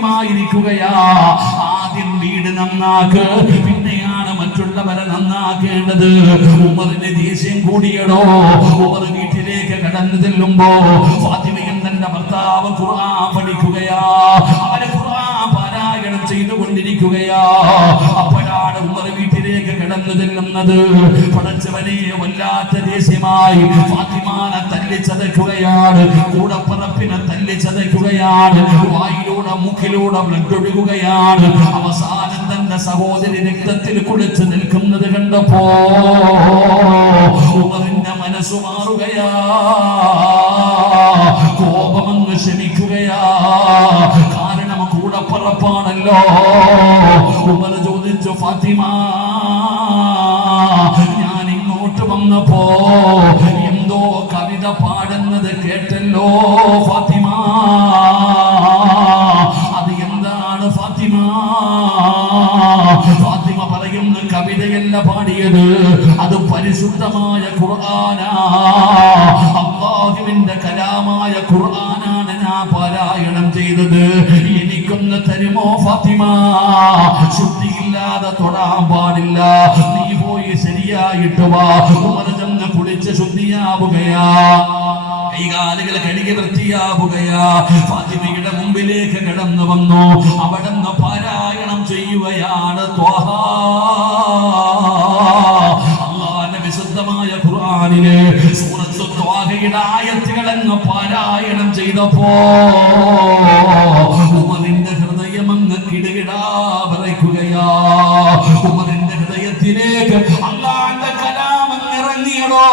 ആവശ്യമായിരിക്കുകയാ. ആദ്യം വീട് നന്നാക്ക്, പിന്നെയാണ് മറ്റുള്ളവരെ നന്നാക്കേണ്ടത്. ഉമറിന് ദേഷ്യം കൂടിയടോ. ഉമർ വീട്ടിലേക്ക് കടന്നു ചെല്ലുമ്പോ ഫാത്തിമയും തന്റെ ഭർത്താവ് ഖുർആൻ പഠിക്കുകയാ. അവരെ ഖുർആൻ പാരായണം ചെയ്തുകൊണ്ടിരിക്കുകയാ. അപ്പോഴാണ് ഉമർ വീട്ടിലേക്ക് കടന്നു ചെല്ലുന്നത്. പടച്ചവനെ വല്ലാത്ത ദേഷ്യമായി ഫാത്തിമാനെ തല്ലിച്ചതയ്ക്കുകയാണ്. കൂടപ്പറപ്പിനെ തല്ലിച്ചതയ്ക്കുകയാണ്. വായിലൂടെ മൂക്കിലൂടെ ബ്ലഡ് ഒഴുകുകയാണ്. അവസാനം തന്റെ സഹോദരി രക്തത്തിൽ കുളിച്ച് നിൽക്കുന്നത് കണ്ടപ്പോ ഉമറിന്റെ മനസ്സു മാറുകയാ. കോപമങ്ങ് ശമിക്കുകയാ. കാരണം കൂടപ്പറപ്പാണല്ലോ. ഉമർ ചോദിച്ചു, ഫാത്തിമ, ഞാൻ ഇങ്ങോട്ട് വന്നപ്പോ എന്തോ കവിത പാടുന്നത് കേട്ടല്ലോ ഫാത്തിമ. അത് എന്താണ് ഫാത്തിമ? ഫാത്തിമ പറയുന്ന കവിതയല്ല പാടിയത്, അത് പരിശുദ്ധമായ ഖുർആനാ. അല്ലാഹുവിന്റെ കലാമായ ഖുർആനാണ് ഞാൻ പാരായണം ചെയ്തത്. എനിക്കൊന്ന് തരുമോ ഫാത്തിമ? ശുദ്ധിയില്ലാതെ തൊടാൻ പാടില്ല. നീ പോയി ശരിയായിട്ട് വാ. ഉമർ ചെന്ന് കുളിച്ച് ശുദ്ധിയാവുകയാ. കൈകാലുകൾ കഴുകി വൃത്തിയാവുകയാ. ഫാത്തിമയുടെ മുമ്പിലേക്ക് കടന്നു വന്നു. അവിടുന്ന് പാരായണം ചെയ്യുകയാണ് ത്വാഹ. അല്ലാഹുവിന്റെ വിശുദ്ധമായ ഖുർആനിലെ സൂറത്ത് ത്വാഹയുടെ ആയത്തുകളെന്ന് പാരായണം ചെയ്തപ്പോ ഉമറിന്റെ ഹൃദയം അങ്ങ് കിടുകിടാ വിറയ്ക്കുകയാ. ഉമറിന്റെ ഹൃദയത്തിലേക്ക് അല്ലാഹുവിന്റെ കലാം ഇറങ്ങിയടോ.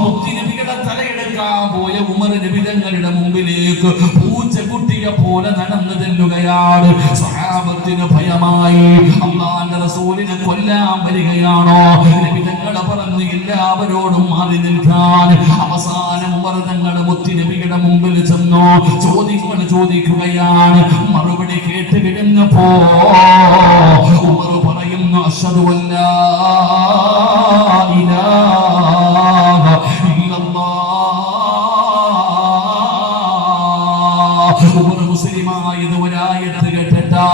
മുത്തുനബിയുടെ തലയെടുക്കാൻ പോയ ഉമർ നബി തങ്ങളുടെ മുമ്പിലേക്ക് പൂച്ചക്കുട്ടിയെ പോലെ നടന്നു ചെല്ലുകയാണ്. സ്വഹാബത്തിന് ഭയമായി. അല്ലാഹുവിന്റെ റസൂലിനെ കൊല്ലാൻ വരികയാണോ? നബി തങ്ങൾ പറഞ്ഞു എല്ലാവരോടും മാറി നിൽക്കാൻ. അവസാനം ഉമർ തങ്ങൾ മുത്തുനബിയുടെ മുമ്പിൽ ചെന്നു ചോദ്യങ്ങൾ ചോദിക്കുകയാണ്. മറുപടി കേട്ട് കഴിഞ്ഞപ്പോ ഉമർ പറയുന്നു, അശ്ഹദു അല്ലാ ഇലാഹ ഇല്ലല്ലാഹ്. ഉമർ മുസ്ലിമായത് ഒരായത്ത് കേട്ടിട്ടാ.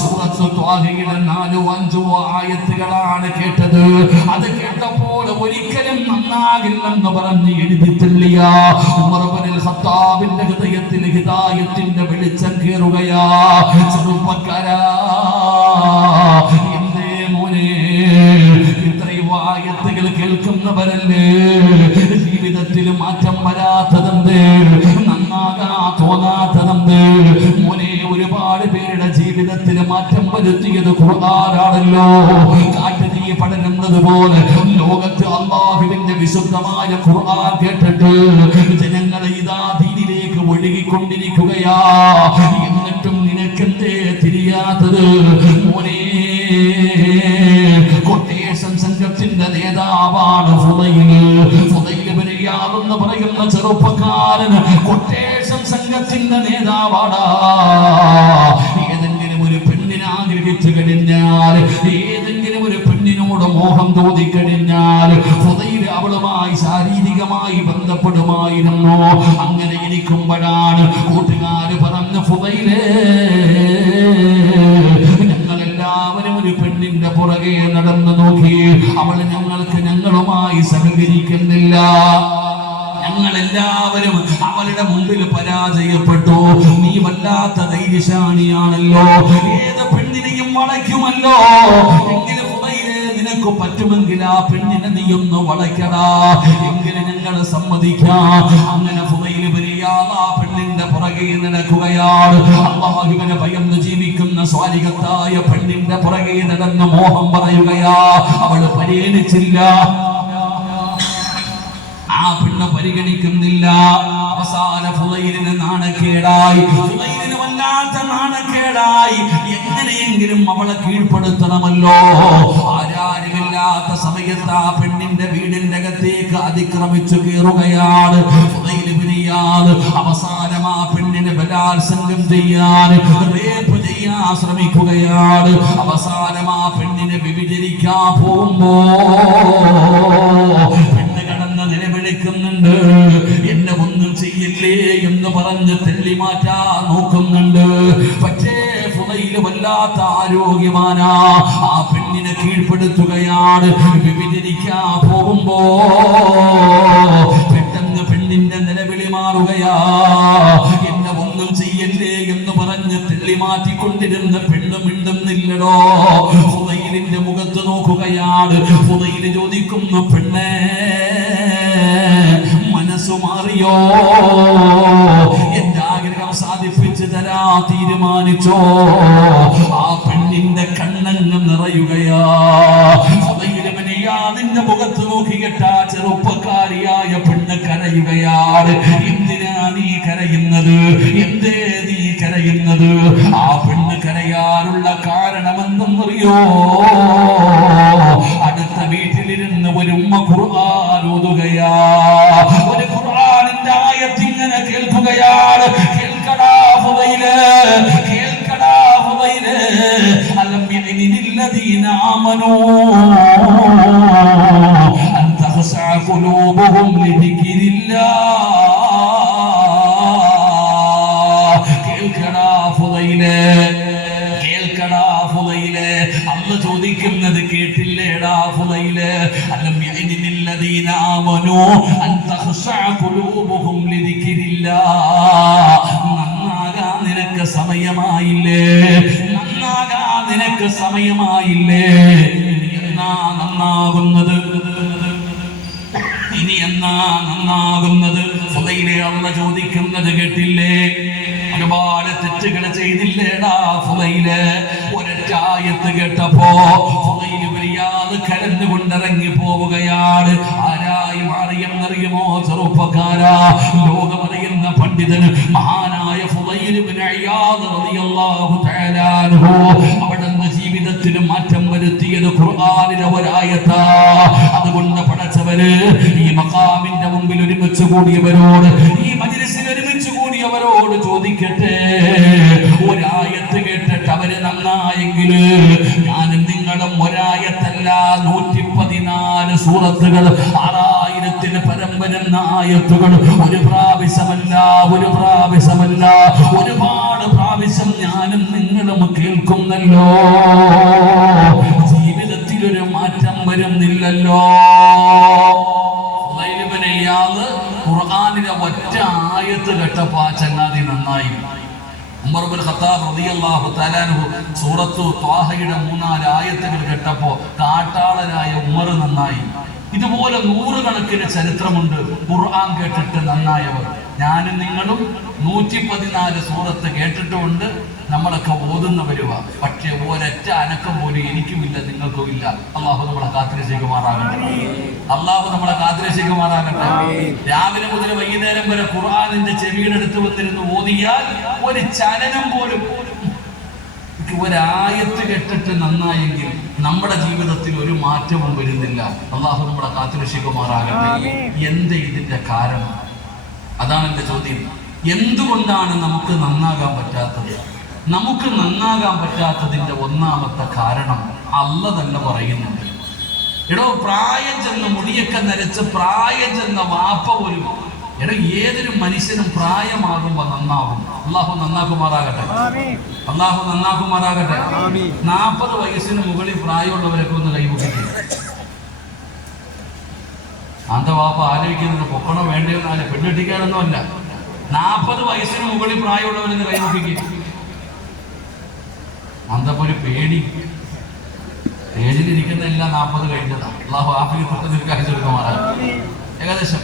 സൂറത്ത് ത്വാഹയുടെ 4-5 ആയത്തുകളാണ് കേട്ടത്. അത് കേട്ടപ്പോൾ ഒരിക്കലും നന്നാകില്ലെന്ന് പറഞ്ഞ് എഴുതിത്തില്ല. ഉമർ ഇബ്നുൽ ഖത്താബിന്റെ ഹൃദയത്തിൽ ഹിദായത്തിന്റെ വെളിച്ചം കേറുകയാ. ചെറുപ്പക്കാരാ, എന്തേ മോനെ ഇത്രയും ആയത്തുകൾ കേൾക്കുന്നവരല്ലേ ജീവിതത്തിൽ മാറ്റം വരാത്തതെന്ത്? നന്നാകാ തോന്നാത്തതെന്ത്? മോനെ, ഒരുപാട് പേരുടെ ജീവിതത്തിൽ മാറ്റം വരുത്തിയത് ഖുർആനാണല്ലോ. കാട്ടുതീ പടരുന്നത് പോലെ ലോകത്ത് അല്ലാഹുവിന്റെ വിശുദ്ധമായ ഖുർആൻ കേട്ടിട്ട് ജനങ്ങൾ ഇതാ ദീനിലേക്ക് ഒഴുകിക്കൊണ്ടിരിക്കുകയാ. എന്നിട്ടും നിനക്കെന്തേ തിരിയാത്തത്? മോനെ, കൊട്ടേഷൻ സംഘത്തിന്റെ നേതാവാണ് ഫുദൈൽ ഇബ്നു ഇയാദ് എന്ന് പറയുന്ന ചെറുപ്പക്കാരൻ. കൊട്ടേഷൻ സംഘത്തിന്റെ നേതാവാടാ. ഏതെങ്കിലും ഒരു പെണ്ണിനെ ആഗ്രഹിച്ചു കഴിഞ്ഞാൽ, ഏതെങ്കിലും ഒരു പെണ്ണിനോട് മോഹം തോന്നിക്കഴിഞ്ഞാൽ ഫുദൈൽ അവളുമായി ശാരീരികമായി ബന്ധപ്പെടുമായിരുന്നു. അങ്ങനെ ഇരിക്കുമ്പോഴാണ് കൂട്ടുകാര് പറഞ്ഞു, ഫുദൈലേ, ഞങ്ങളെല്ലാവരും ഒരു പെണ്ണിന്റെ പുറകെ നടന്നു നോക്കി. അവൾ ഞങ്ങളുമായി സഹകരിക്കുന്നില്ല. ഞങ്ങളെല്ലാവരും അവളുടെ മുമ്പിൽ പരാജയപ്പെട്ടു. നീ വല്ലാത്ത ധൈര്യശാലിയാണല്ലോ, ഏത് പെണ്ണിനെയും വളയ്ക്കുമല്ലോ. എങ്കിലും നിനക്ക് പറ്റുമെങ്കിൽ ആ പെണ്ണിനെ നീ ഒന്ന് വളയ്ക്കടാ. എങ്കിലും ഞങ്ങൾ സമ്മതിക്കാം. അങ്ങനെ ഫുദൈൽ ഇബ്നു ഇയാദ് ആ പെണ്ണിന്റെ പുറകെ നടക്കുകയാണ്. അല്ലാഹുവിനെ ഭയന്ന് ജീവിക്കുന്ന സ്വാലിഹത്തായ പെണ്ണിന്റെ പുറകെ നടന്ന് മോഹം പറയുകയാ. അവള് പരിഗണിച്ചില്ല. ആ പെണ്ണ് പരിഗണിക്കുന്നില്ല. അവസാന ഫുദൈലിന് നാണക്കേടായി. ഫുദൈലിന് വല്ലാത്ത നാണക്കേടായി. എങ്ങനെയെങ്കിലും അവളെ കീഴ്പ്പെടുത്തണമല്ലോ. ആരാരുമില്ലാത്ത സമയത്ത് ആ പെണ്ണിന്റെ വീടിന്റെ അകത്തേക്ക് അതിക്രമിച്ചു കയറുകയാണ് ഫുദൈൽ ഇബ്നു ഇയാദ്. അവസാനം ആ പെണ്ണിനെ ബലാത്സംഗം ചെയ്യാൻ, റേപ്പ് ചെയ്യാൻ ശ്രമിക്കുകയാണ്. അവസാനം ആ പെണ്ണിനെ വ്യഭിചരിക്കാൻ പോകുമ്പോ നിലവിളിക്കുന്നുണ്ട്, എന്നെ ഒന്നും ചെയ്യില്ലേ എന്ന് പറഞ്ഞ് തള്ളി മാറ്റാൻ നോക്കുന്നുണ്ട്. പക്ഷേ വല്ലാത്ത ആരോഗ്യവാനാ. ആ പെണ്ണിനെ കീഴ്പ്പെടുത്തുകയാണ്. വിഭജിക്കാൻ പോകുമ്പോ പെട്ടെന്ന് പെണ്ണിന്റെ നിലവിളി മാറുകയാ. എന്നെ ഒന്നും ചെയ്യല്ലേ എന്ന് പറഞ്ഞ് തെള്ളി മാറ്റിക്കൊണ്ടിരുന്ന പെണ്ണ് മിണ്ടുന്നില്ലടോ. ഫുദൈലിന്റെ മുഖത്ത് നോക്കുകയാണ്. ഫുദൈൽ ചോദിക്കുന്നു, പെണ്ണേ മനസ്സു മാറിയോ? എന്റെ ആഗ്രഹം സാധിപ്പിച്ചു തരാ തീരുമാനിച്ചോ? ആ പെണ്ണിന്റെ കണ്ണങ്ങ് നിറയുകയാ. നിന്റെ മുഖത്ത് നോക്കി കേട്ടാ ചെറുപ്പക്കാരിയായ പെണ്ണ് കരയുകയാണ്. എന്തിനാ നീ കരയുന്നത്? എന്തേ നീ കരയുന്നത്? ആ പെണ്ണ് കരയാനുള്ള കാരണമെന്തെന്നറിയോ? അടുത്ത വീട്ടിലിരുന്ന് ഒരു ഉമ്മ ഖുർആൻ ഓതുകയാ. ഒരു ഖുർആനിന്റെ ആയത്ത് ഇങ്ങനെ കേൾക്കുകയാണ്. കേൾക്കടാ ഫുദൈല്, കേൾക്കടാ ഫുദൈല്. അലം യഅനില്ലദീന ആമനൂ അൻ തഖ്ശഅ ഖുലൂബുഹും ലിദിക്രില്ലാഹ്. കേൾക്കടാ ഫുദൈല്, കേൾക്കടാ ഫുദൈല്. അല്ലാഹു ചോദിക്കുന്നത് കേട്ടില്ലേടാ ഫുദൈല്? അലം യഅനില്ലദീന ആമനൂ അൻ തഖ്ശഅ ഖുലൂബുഹും ലിദിക്രില്ലാഹ്. നന്നാകാൻ നിനക്ക് സമയമായില്ലേ? നന്നാകാൻ നിനക്ക് സമയമായില്ലേ? നന്നാകുന്നത് ഇനി എന്നാ നന്നാകുന്നത്? ഫുദൈലെ അല്ലാഹു ചോദിക്കുന്നത് കേട്ടില്ലേ? ഒരുപാട് തെറ്റുകൾ ചെയ്തില്ലേടാ ഫുദൈല്? ഒരൊറ്റ ആയത്ത് കേട്ടപ്പോ ഫുദൈല് വരിയാതെ കരഞ്ഞുകൊണ്ടിറങ്ങി പോവുകയാണ്. ആരായി മാറിയെന്നറിയുമോ ചെറുപ്പക്കാരാ? ലോകമറിയുന്ന പണ്ഡിതൻ മഹാനായ ഫുദൈൽ ഇബ്നു ഇയാദ് റളിയല്ലാഹു തആല അൻഹു. അവിടുന്ന് ജീവിതത്തിൽ മാറ്റം വരുത്തിയത് ഖുർആനിലെ ഒരായത്താ. അതുകൊണ്ട് പടച്ചവര് ഈ മഖാമിന്റെ മുമ്പിൽ ഒരുമിച്ച് കൂടിയവരോട്, ഈ മജ്‌ലിസിൽ ഒരുമിച്ച് കൂടിയവരോട് ചോദിക്കട്ടെ, ഒരായത്ത് കേട്ടിട്ട് അവര് നന്നായെങ്കിൽ ഞാനും നിങ്ങളും ഒരായത്തല്ല 114 സൂറത്തുകൾ, 6000-ൽ പരം വരുന്ന ആയത്തുകൾ ഒരു പ്രാവശ്യമല്ല, ഒരു പ്രാവശ്യമല്ല, ഒരുപാട് പ്രാവശ്യം ഞാനും നിങ്ങളും കേൾക്കുന്നല്ലോ. ജീവിതത്തിൽ ഒരു മാറ്റം വരുന്നില്ലല്ലോ. ഖുർആനിലെ ഒറ്റ ആയത്ത് കേട്ടപ്പോ ആ ചങ്ങാതി നന്നായി. ഉമർ ഇബ്നു ഖത്താബ് റളിയല്ലാഹു തആല അൻഹു സൂറത്തു ത്വാഹയുടെ 3-4 ആയത്തുകൾ കേട്ടപ്പോ കാട്ടാളനായ ഉമർ നന്നായി. ഇതുപോലെ 100 കണക്കിന് ചരിത്രമുണ്ട് ഖുർആൻ കേട്ടിട്ട് നന്നായവർ. ഞാനും നിങ്ങളും 114 സൂറത്ത് കേട്ടിട്ടുമുണ്ട്. നമ്മളൊക്കെ ഓതുന്നവരുവാ. പക്ഷെ ഒരൊറ്റ അനക്കം പോലും എനിക്കുമില്ല, നിങ്ങൾക്കുമില്ല. അള്ളാഹു നമ്മളെ കാത്തിരക്ഷിക്കുമാറാകട്ടെ. അള്ളാഹു നമ്മളെ കാത്തിരക്ഷിക്കുമാറാകട്ടെ. രാവിലെ മുതൽ വൈകുന്നേരം വരെ ഖുർആനിന്റെ ചെവിയുടെ അടുത്ത് വന്നിരുന്ന് ഓതിയാൽ ഒരു ചലനം പോലും, ഒരായത്ത് കേട്ടിട്ട് നന്നായെങ്കിൽ നമ്മുടെ ജീവിതത്തിൽ ഒരു മാറ്റവും വരുന്നില്ല. അള്ളാഹു നമ്മളെ കാത്തിരക്ഷിക്കുമാറാകട്ടെ. എന്തേ ഇതിന്റെ കാരണം? അതാണ് എന്റെ ചോദ്യം. എന്തുകൊണ്ടാണ് നമുക്ക് നന്നാകാൻ പറ്റാത്തത്? നമുക്ക് നന്നാകാൻ പറ്റാത്തതിന്റെ ഒന്നാമത്തെ കാരണം അല്ലാഹു തന്നെ പറയുന്നുണ്ട്. എടോ, പ്രായം ചെന്ന് മുടിയൊക്കെ നരച്ച് പ്രായം ചെന്ന വാപ്പ പോലും, എടോ ഏതൊരു മനുഷ്യനും പ്രായമാകുമ്പോ നന്നാകും. അള്ളാഹു നന്നാക്കുമാറാകട്ടെ. അള്ളാഹു നന്നാക്കുമാറാകട്ടെ. 40 വയസ്സിന് മുകളിൽ പ്രായമുള്ളവരൊക്കെ ഒന്ന് കൈമുട്ടിക്കും. അന്ത വാപ്പ ആലോചിക്കുന്നത് പൊക്കണോ വേണ്ടതെന്നല്ല, പെണ്ണെട്ടിക്കാനൊന്നും അല്ല. 40 വയസ്സിന് മുകളിൽ പ്രായമുള്ളവരെന്ന് കൈമുട്ടിക്കും. അന്തപ്പോ ഒരു പേടി. സ്റ്റേജിലിരിക്കുന്ന എല്ലാം 40 കഴിഞ്ഞതാണ്. അള്ളാഹു ആഫിയത്ത് ദീർഘായുസ്സെടുക്കുമാറാകട്ടെ. ഏകദേശം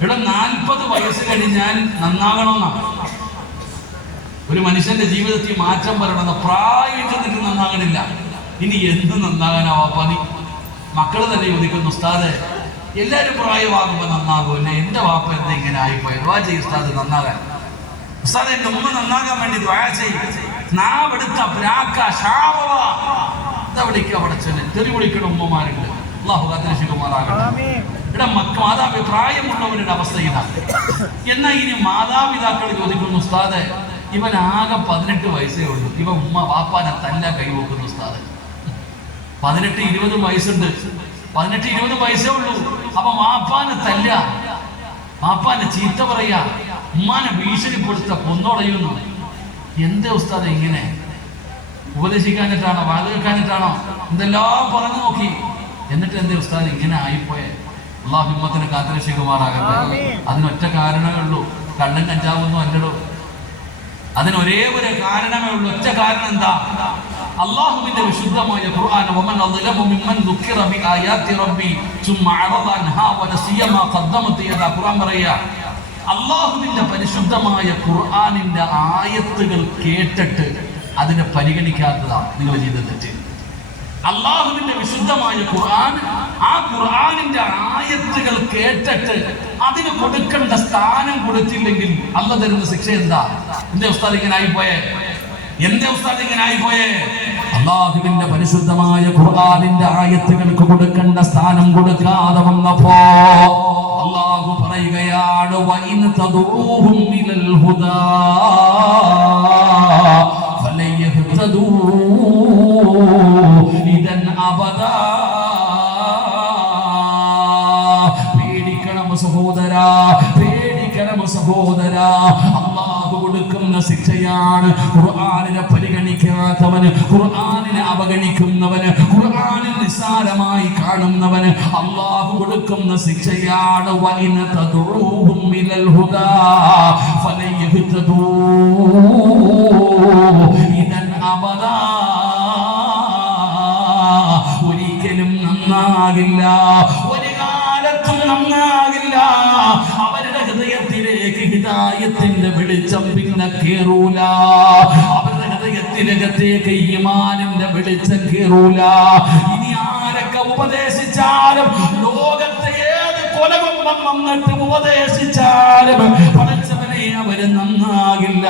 ഇവിടെ 40 വയസ്സ് കഴിഞ്ഞാൽ നന്നാകണമെന്നാണ് ഒരു മനുഷ്യന്റെ ജീവിതത്തിൽ മാറ്റം വരണമെന്ന്. പ്രായം ചെന്നിട്ട് നന്നാകണില്ല. ഇനി എന്ത് നന്നാകാനാ വാപ്പാനി? മക്കള് തന്നെ ചോദിക്കുന്നു, ഉസ്താദെ എല്ലാവരും പ്രായമാകുമ്പോ നന്നാകുമല്ലേ, എന്റെ വാപ്പ എന്താ ഇങ്ങനെ ആയിപ്പോയി, ദുആ ചെയ്യ് ഉസ്താദ് നന്നാകാൻ. ഉസ്താദ് എന്റെ ഉമ്മ നന്നാകാൻ വേണ്ടി ദുആ ചെയ്യ്. നാവെടുത്ത പ്രാക്ക ശാപവാ എന്താ വിളിക്കുക പടച്ചനെ, തെറി വിളിക്കണ ഉമ്മമാരുണ്ട്. അല്ലാഹു കാത്തിരക്ഷിക്കുമാറാകട്ടെ. ഇവിടെ മാതാപിതാക്കൾ പ്രായമുള്ളവരുടെ അവസ്ഥ ഇതാണ്. എന്നാൽ ഇനി മാതാപിതാക്കൾ ചോദിക്കുന്നു, ഉസ്താദെ ഇവൻ ആകെ 18 വയസ്സേ ഉള്ളൂ, ഇവ ഉമ്മ വാപ്പാനെ തല്ല കൈവെക്കുന്നു ഉസ്താദ്. 18-20 വയസ്സുണ്ട്, 18-20 വയസ്സേ ഉള്ളൂ. അപ്പൊ വാപ്പാനെ തല്ല, വാപ്പാനെ ചീത്ത പറയാ, ഉമ്മാനെ ഭീഷണിപ്പെടുത്ത കൊന്നോടയുന്നു. എന്താ ഉസ്താദ് ഇങ്ങനെ? ഉപദേശിക്കാനിട്ടാണോ, വാത് കേൾക്കാനിട്ടാണോ, എന്തെല്ലാം പറഞ്ഞു നോക്കി. എന്നിട്ട് എന്റെ ഉസ്താദ് ഇങ്ങനെ ആയിപ്പോയെ. അള്ളാഹു ഹിമ്മത്തിനെ കാത്തുരക്ഷിക്കുമാറാകട്ടെ. അതിനൊറ്റ കാരണമേ ഉള്ളൂ, കണ്ണും കഞ്ചാവൊന്നും അല്ലടോ. അതിനൊരേ ഒരു കാരണമേ ഉള്ളൂ. ഒറ്റ കാരണം എന്താ? അള്ളാഹുവിന്റെ വിശുദ്ധമായ ഖുർആൻ വമൻ അദ്ലമു മിമ്മൻ ദുക്കിറ ബിആയാതി റബ്ബി സുമ്മ അറദ അൻഹാ വനസിയ മാ ഖദ്ദമത് യദാ. ഖുർആൻ പറയാ, അള്ളാഹുവിന്റെ പരിശുദ്ധമായ ഖുർആനിന്റെ ആയത്തുകൾ കേട്ടിട്ട് അതിനെ പരിഗണിക്കാത്തതാണ് നിങ്ങൾ ചെയ്ത തെറ്റ്. അള്ളാഹുവിന്റെ വിശുദ്ധമായ ഖുർആൻ, ആ ഖുർആനിന്റെ ആയത്തുകൾ കേട്ടിട്ട് അതിന് കൊടുക്കേണ്ട സ്ഥാനം കൊടുത്തില്ലെങ്കിൽ അള്ള തരുന്ന ശിക്ഷ എന്താ? എന്റെ ഉസ്താദ് ഇങ്ങനെ ആയിപ്പോയെ, എന്റെ ഉസ്താദ് ഇങ്ങനെ ആയിപ്പോയെ. അള്ളാഹുവിന്റെ പരിശുദ്ധമായ ഖുർആനിന്റെ ആയത്തുകൾക്ക് കൊടുക്കേണ്ട സ്ഥാനം കൊടുക്കാതെ വന്നപ്പോ അള്ളാഹു പറയുകയാണ്, വഇൻ തദഊഹും ഇലൽ ഹുദാ ഫലയഹ്തദൂ ഇദൻ അബദാ. പേടിക്കണം സഹോദരാ, പേടിക്കണം സഹോദരാ. അള്ളാഹു കൊടുക്കുന്ന ശിക്ഷയാണ് ഖുർആനിനെ പരിഗണിക്കാത്തവന്, ഖുർആനിനെ അവഗണിക്കുന്നവന്, ഖുർആനിൽ നിസ്സാരമായി കാണുന്നവന് അള്ളാഹു കൊടുക്കുന്ന ശിക്ഷയാണ്. വഇൻ തദഊഹും ഇലൽ ഹുദാ ഫലയഹ്തദൂ ഇദൻ അബദാ. ഒരിക്കലും നന്നാകില്ല, ഒരു കാലത്തും നന്നാകില്ല. അവരുടെ ഹൃദയത്തിലേക്ക് ഹിദായത്തിന്റെ വെളിച്ചം പിന്നെ കേറൂല. അവരുടെ ഹൃദയത്തിനകത്തേക്ക് ഈമാനിന്റെ വെളിച്ചം കേറൂല. ഇനി ആരൊക്കെ ഉപദേശിച്ചാലും, ലോകത്തെ ഏത് കൊലകൊമ്പം വന്നിട്ട് ഉപദേശിച്ചാലും പടച്ചവനെ അവര് നന്നാകില്ല.